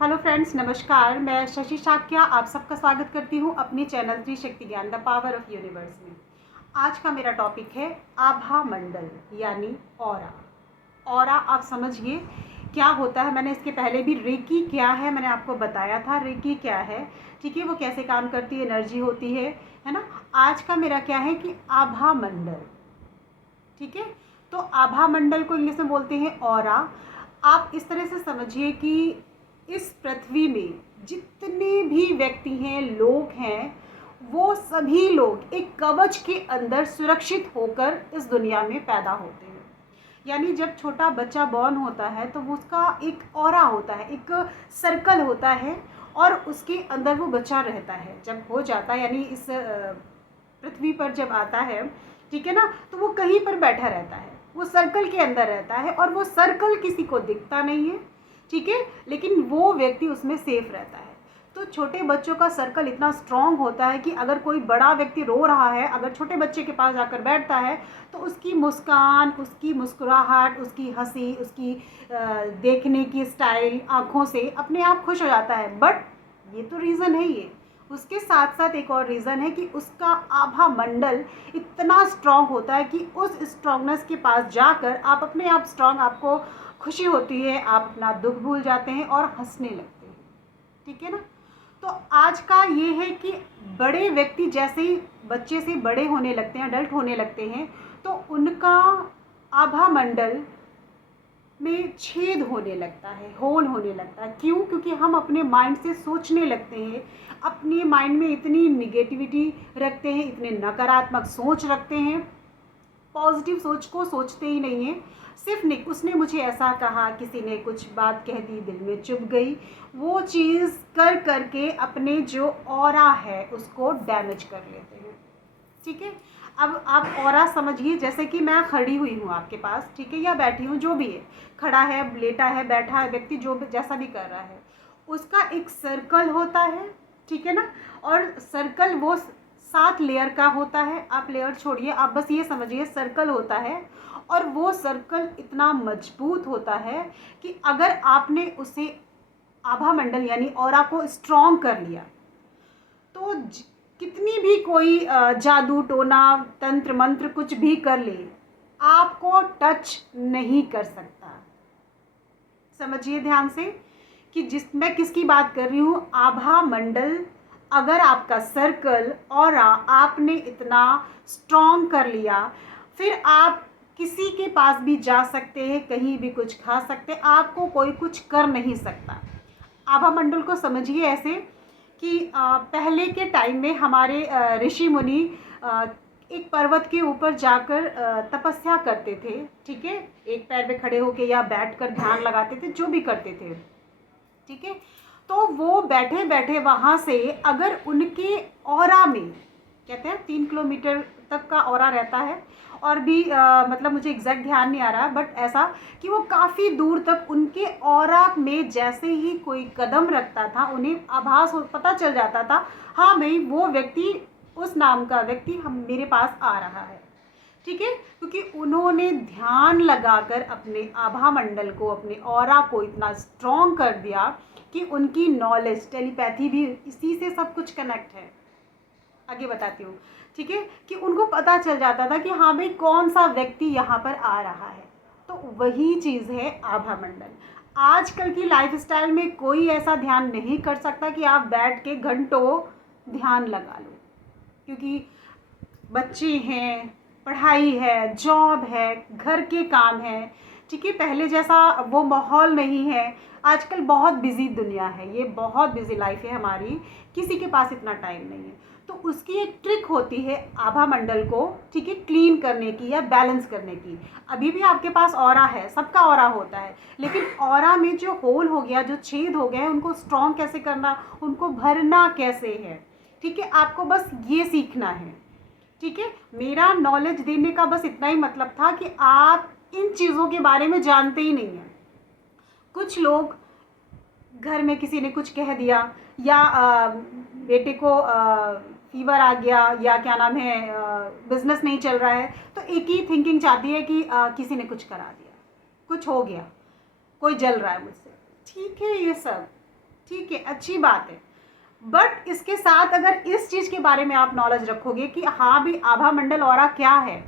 Hello friends, नमस्कार। मैं शशि शाक्या आप सबका स्वागत करती हूँ अपने चैनल त्रिशक्ति ज्ञान द पावर ऑफ यूनिवर्स में। आज का मेरा टॉपिक है आभा मंडल यानी ऑरा। ऑरा आप समझिए क्या होता है। मैंने इसके पहले भी रेकी क्या है मैंने आपको बताया था। रेकी क्या है, ठीक है, वो कैसे काम करती है, एनर्जी होती है ना। आज का मेरा क्या है कि आभा मंडल, ठीक है। तो आभा मंडल को इंग्लिश में बोलते हैं ऑरा। आप इस तरह से समझिए कि इस पृथ्वी में जितने भी व्यक्ति हैं, लोग हैं, वो सभी लोग एक कवच के अंदर सुरक्षित होकर इस दुनिया में पैदा होते हैं। यानी जब छोटा बच्चा बॉर्न होता है तो वो उसका एक ऑरा होता है, एक सर्कल होता है और उसके अंदर वो बच्चा रहता है। जब हो जाता है यानी इस पृथ्वी पर जब आता है, ठीक है ना, तो वो कहीं पर बैठा रहता है, वो सर्कल के अंदर रहता है और वो सर्कल किसी को दिखता नहीं है, ठीक है, लेकिन वो व्यक्ति उसमें सेफ रहता है। तो छोटे बच्चों का सर्कल इतना स्ट्रांग होता है कि अगर कोई बड़ा व्यक्ति रो रहा है, अगर छोटे बच्चे के पास जाकर बैठता है तो उसकी मुस्कान, उसकी मुस्कुराहट, उसकी हंसी, उसकी देखने की स्टाइल आँखों से अपने आप खुश हो जाता है। बट ये तो रीज़न है ये, उसके साथ साथ एक और रीज़न है कि उसका आभा मंडल इतना स्ट्रांग होता है कि उस स्ट्रांगनेस के पास जाकर आप अपने आप स्ट्रांग, आपको खुशी होती है, आप अपना दुख भूल जाते हैं और हंसने लगते हैं, ठीक है ना। तो आज का ये है कि बड़े व्यक्ति जैसे ही बच्चे से बड़े होने लगते हैं, अडल्ट होने लगते हैं, तो उनका आभा मंडल में छेद होने लगता है, होल होने लगता है। क्यों? क्योंकि हम अपने माइंड से सोचने लगते हैं, अपने माइंड में इतनी निगेटिविटी रखते हैं, इतने नकारात्मक सोच रखते हैं, पॉजिटिव सोच को सोचते ही नहीं हैं। सिर्फ नहीं, उसने मुझे ऐसा कहा, किसी ने कुछ बात कह दी, दिल में चुभ गई, वो चीज़ कर करके अपने जो ऑरा है उसको डैमेज कर लेते हैं, ठीक है। अब आप ऑरा समझिए, जैसे कि मैं खड़ी हुई हूँ आपके पास, ठीक है, या बैठी हूँ, जो भी है, खड़ा है, लेटा है, बैठा है व्यक्ति, जो जैसा भी कर रहा है, उसका एक सर्कल होता है, ठीक है ना। और सर्कल वो 7 लेयर का होता है। आप लेयर छोड़िए, आप बस ये समझिए सर्कल होता है और वो सर्कल इतना मजबूत होता है कि अगर आपने उसे आभा मंडल यानी ऑरा को स्ट्रॉन्ग कर लिया तो कितनी भी कोई जादू टोना तंत्र मंत्र कुछ भी कर ले, आपको टच नहीं कर सकता। समझिए ध्यान से कि मैं किसकी बात कर रही हूँ। आभा मंडल, अगर आपका सर्कल और आपने इतना स्ट्रॉन्ग कर लिया, फिर आप किसी के पास भी जा सकते हैं, कहीं भी कुछ खा सकते हैं, आपको कोई कुछ कर नहीं सकता। आभा मंडल को समझिए ऐसे कि पहले के टाइम में हमारे ऋषि मुनि एक पर्वत के ऊपर जाकर तपस्या करते थे, ठीक है, एक पैर पे खड़े होके या बैठकर ध्यान लगाते थे, जो भी करते थे, ठीक है। तो वो बैठे बैठे वहाँ से अगर उनके ऑरा में, कहते हैं 3 किलोमीटर तक का ऑरा रहता है, और भी मतलब मुझे एग्जैक्ट ध्यान नहीं आ रहा, बट ऐसा कि वो काफ़ी दूर तक उनके ऑरा में जैसे ही कोई कदम रखता था, उन्हें आभास पता चल जाता था, हाँ भाई वो व्यक्ति, उस नाम का व्यक्ति हम मेरे पास आ रहा है, ठीक है। क्योंकि उन्होंने ध्यान लगाकर अपने आभा मंडल को, अपने ऑरा को इतना स्ट्रॉन्ग कर दिया कि उनकी नॉलेज, टेलीपैथी भी इसी से सब कुछ कनेक्ट है। आगे बताती हूँ, ठीक है, कि उनको पता चल जाता था कि हाँ भाई कौन सा व्यक्ति यहाँ पर आ रहा है। तो वही चीज़ है आभा मंडल। आजकल की लाइफस्टाइल में कोई ऐसा ध्यान नहीं कर सकता कि आप बैठ के घंटों ध्यान लगा लो, क्योंकि बच्चे हैं, पढ़ाई है, जॉब है, घर के काम है, ठीक है, पहले जैसा वो माहौल नहीं है। आजकल बहुत बिजी दुनिया है, ये बहुत बिजी लाइफ है हमारी, किसी के पास इतना टाइम नहीं है। तो उसकी एक ट्रिक होती है आभा मंडल को, ठीक है, क्लीन करने की या बैलेंस करने की। अभी भी आपके पास ऑरा है, सबका ऑरा होता है, लेकिन ऑरा में जो होल हो गया, जो छेद हो गया है, उनको स्ट्रॉन्ग कैसे करना, उनको भरना कैसे है, ठीक है, आपको बस ये सीखना है, ठीक है। मेरा नॉलेज देने का बस इतना ही मतलब था कि आप इन चीज़ों के बारे में जानते ही नहीं हैं। कुछ लोग, घर में किसी ने कुछ कह दिया, या बेटे को फीवर आ गया, या क्या नाम है, बिजनेस नहीं चल रहा है, तो एक ही थिंकिंग चाहती है कि किसी ने कुछ करा दिया, कुछ हो गया, कोई जल रहा है मुझसे, ठीक है, ये सब ठीक है, अच्छी बात है। बट इसके साथ अगर इस चीज़ के बारे में आप नॉलेज रखोगे कि हाँ भी आभा मंडल ऑरा क्या है,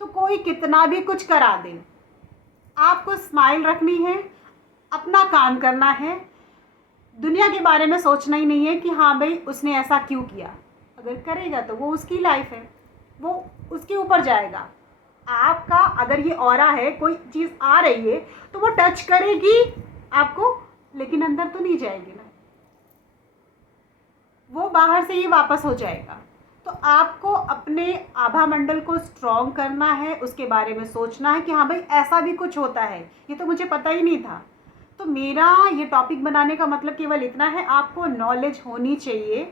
तो कोई कितना भी कुछ करा दे, आपको स्माइल रखनी है, अपना काम करना है, दुनिया के बारे में सोचना ही नहीं है कि हाँ भाई उसने ऐसा क्यों किया। अगर करेगा तो वो उसकी लाइफ है, वो उसके ऊपर जाएगा। आपका अगर ये ऑरा है, कोई चीज़ आ रही है तो वो टच करेगी आपको, लेकिन अंदर तो नहीं जाएगी ना, वो बाहर से ही वापस हो जाएगा। तो आपको अपने आभा मंडल को स्ट्रॉन्ग करना है, उसके बारे में सोचना है कि हाँ भाई ऐसा भी कुछ होता है, ये तो मुझे पता ही नहीं था। तो मेरा ये टॉपिक बनाने का मतलब केवल इतना है, आपको नॉलेज होनी चाहिए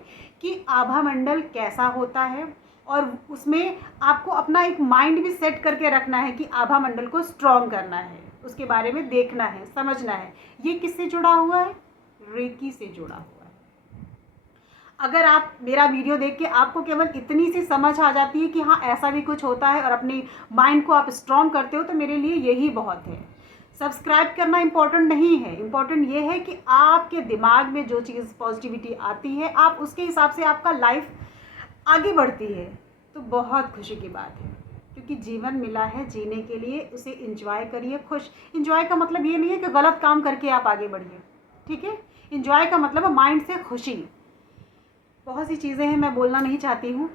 कि आभा मंडल कैसा होता है, और उसमें आपको अपना एक माइंड भी सेट करके रखना है कि आभा मंडल को स्ट्रॉन्ग करना है, उसके बारे में देखना है, समझना है। ये किससे जुड़ा हुआ है? रेकी से जुड़ा हुआ है। अगर आप मेरा वीडियो देख के आपको केवल इतनी सी समझ आ जाती है कि हाँ ऐसा भी कुछ होता है, और अपनी माइंड को आप स्ट्रॉन्ग करते हो, तो मेरे लिए यही बहुत है। सब्सक्राइब करना इम्पोर्टेंट नहीं है, इम्पोर्टेंट ये है कि आपके दिमाग में जो चीज़ पॉजिटिविटी आती है, आप उसके हिसाब से आपका लाइफ आगे बढ़ती है, तो बहुत खुशी की बात है। क्योंकि जीवन मिला है जीने के लिए, उसे इंजॉय करिए। खुश, इंजॉय का मतलब ये नहीं है कि गलत काम करके आप आगे बढ़िए, ठीक है। इंजॉय का मतलब है माइंड से खुशी। बहुत सी चीज़ें हैं, मैं बोलना नहीं चाहती हूँ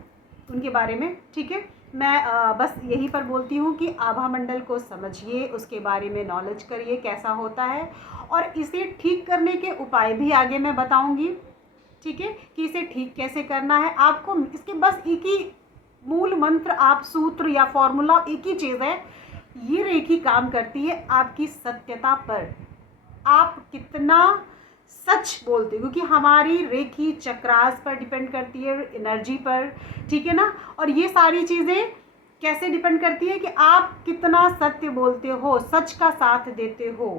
उनके बारे में, ठीक है। मैं बस यहीं पर बोलती हूँ कि आभा मंडल को समझिए, उसके बारे में नॉलेज करिए कैसा होता है, और इसे ठीक करने के उपाय भी आगे मैं बताऊँगी, ठीक है, कि इसे ठीक कैसे करना है। आपको इसके बस एक ही मूल मंत्र, आप सूत्र या फॉर्मूला, एक ही चीज़ है, ये रेखी काम करती है आपकी सत्यता पर, आप कितना सच बोलते हो, क्योंकि हमारी रेखी चक्रास पर डिपेंड करती है, एनर्जी पर, ठीक है ना। और ये सारी चीज़ें कैसे डिपेंड करती है कि आप कितना सत्य बोलते हो, सच का साथ देते हो,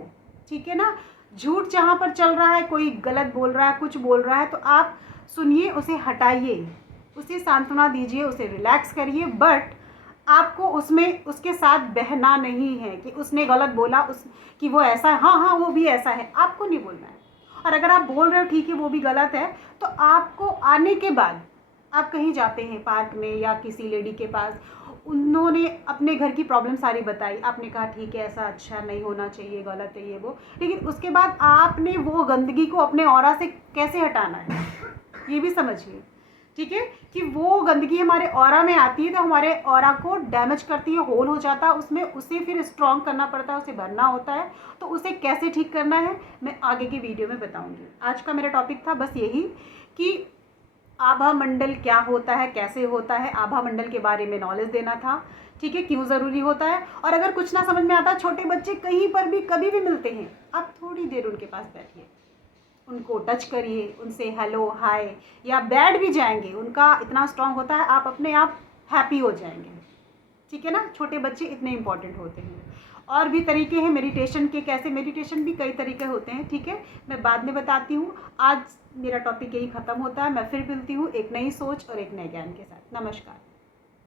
ठीक है ना। झूठ जहाँ पर चल रहा है, कोई गलत बोल रहा है, कुछ बोल रहा है, तो आप सुनिए, उसे हटाइए, उसे सांत्वना दीजिए, उसे रिलैक्स करिए। बट आपको उसमें उसके साथ बहना नहीं है कि उसने गलत बोला, उस कि वो ऐसा है, हाँ हाँ वो भी ऐसा है, आपको नहीं बोलना है। और अगर आप बोल रहे हो ठीक है वो भी गलत है, तो आपको आने के बाद, आप कहीं जाते हैं पार्क में या किसी लेडी के पास, उन्होंने अपने घर की प्रॉब्लम सारी बताई, आपने कहा ठीक है ऐसा अच्छा नहीं होना चाहिए, गलत है ये वो, लेकिन उसके बाद आपने वो गंदगी को अपने ऑरा से कैसे हटाना है, ये भी समझिए, ठीक है। कि वो गंदगी हमारे ऑरा में आती है तो हमारे ऑरा को डैमेज करती है, होल हो जाता है उसमें, उसे फिर स्ट्रॉन्ग करना पड़ता है, उसे भरना होता है। तो उसे कैसे ठीक करना है मैं आगे की वीडियो में बताऊंगी। आज का मेरा टॉपिक था बस यही कि आभा मंडल क्या होता है, कैसे होता है, आभा मंडल के बारे में नॉलेज देना था, ठीक है, क्यों ज़रूरी होता है। और अगर कुछ ना समझ में आता, छोटे बच्चे कहीं पर भी कभी भी मिलते हैं, आप थोड़ी देर उनके पास बैठिए, उनको टच करिए, उनसे हेलो हाय, या बैठ भी जाएंगे, उनका इतना स्ट्रांग होता है, आप अपने आप हैप्पी हो जाएंगे, ठीक है ना। छोटे बच्चे इतने इंपॉर्टेंट होते हैं। और भी तरीके हैं मेडिटेशन के, कैसे मेडिटेशन भी कई तरीके होते हैं, ठीक है, मैं बाद में बताती हूँ। आज मेरा टॉपिक यही ख़त्म होता है, मैं फिर मिलती हूँ एक नई सोच और एक नए ज्ञान के साथ। नमस्कार।